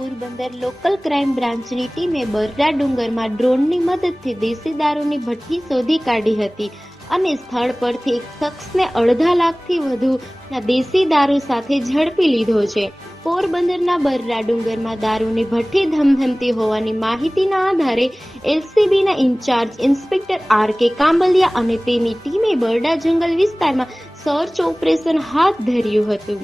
Porbandar local crime બ્રાન્ચની ટીમે બરડા ડુંગરમાં ડ્રોનની મદદથી દેશી દારૂની ભઠ્ઠી શોધી કાઢી હતી અને સ્થળ પરથી એક શખ્સને અડધા લાખથી વધુના દેશી દારૂ સાથે ઝડપી લીધો છે. પોરબંદરના બરડા ડુંગરમાં દારૂની ભઠ્ઠી ધમધમતી હોવાની માહિતીના આધારે એલસીબીના ઇન્ચાર્જ ઇન્સ્પેક્ટર આર કે કાંબલિયા અને તેની ટીમે બરડા જંગલ વિસ્તારમાં સર્ચ ઓપરેશન હાથ ધર્યું હતું.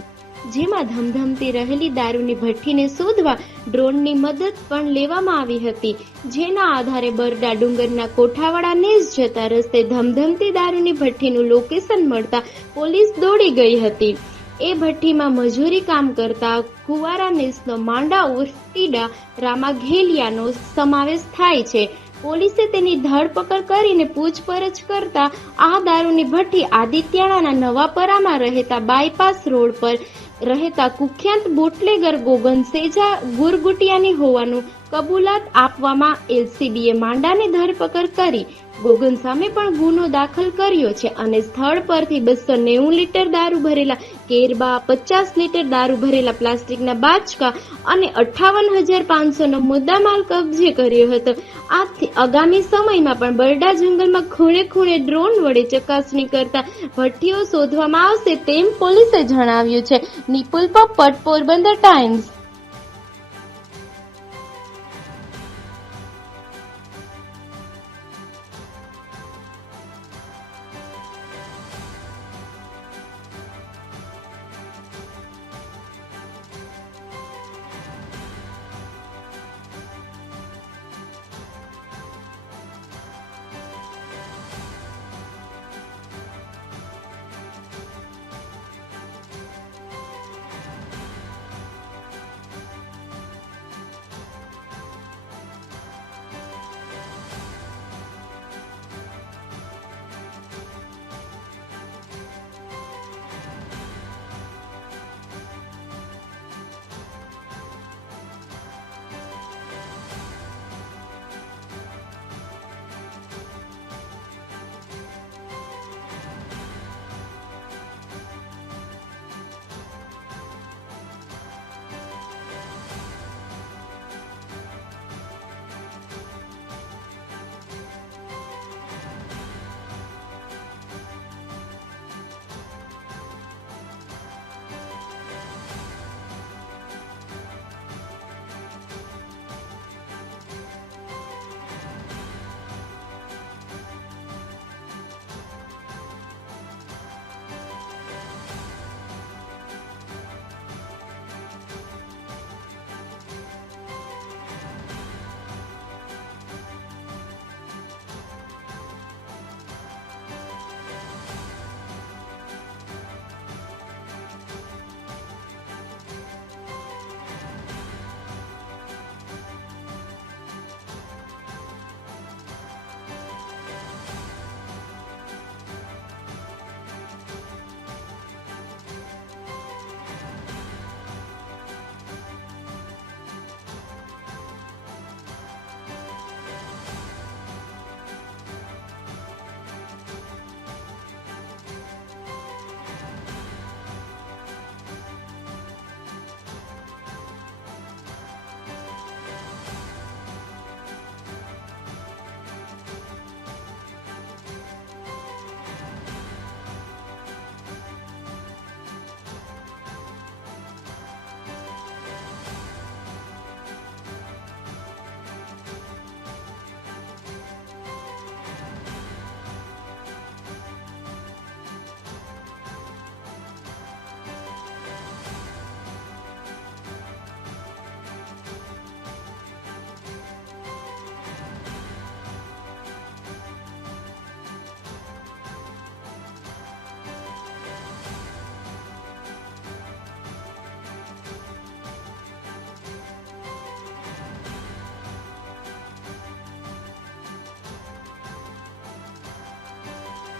જેમાં ધમધમતી રહેલી દારૂની ભઠ્ઠીને શોધવા ડ્રોનની મદદ પણ લેવામાં આવી હતી. જેના આધારે બરડા ડુંગરના કોઠાવાળા નેસ જતા રસ્તે ધમધમતી દારૂની ભઠ્ઠીનું લોકેશન મળતા પોલીસ દોડી ગઈ હતી. એ ભઠ્ઠીમાં મજૂરી કામ કરતા કુવારા નેસનો માંડા ઉર્ફ ટીડા રામા ઘેલિયાનો સમાવેશ થાય છે. પોલીસે તેની ધરપકડ કરીને પૂછપરછ કરતા આ દારૂની ભઠ્ઠી આદિત્યાણાના નવાપરામાં રહેતા બાયપાસ રોડ પર રહેતા કુખ્યાત બોટલેગર ગોગન સેજા ગુરગુટિયાની હોવાનું કબૂલાત આપવામાં એલસીબીએ માંડાની ધરપકડ કરી ગોગન સામે પણ ગુનો દાખલ કર્યો છે અને સ્થળ પરથી બસો નેવું લીટર દારૂ ભરેલા કેરબા, પચાસ લીટર દારૂ ભરેલા પ્લાસ્ટિકના બાચકા અને અઠ્ઠાવન હજાર પાંચસોનો મુદ્દામાલ કબજે કર્યો હતો. આથી આગામી સમયમાં પણ બરડા જંગલમાં ખૂણે ખૂણે ડ્રોન વડે ચકાસણી કરતા ભઠ્ઠીઓ શોધવામાં આવશે તેમ પોલીસે જણાવ્યું છે. નિપુલ પોપટ પોરબંદર ટાઈમ્સ.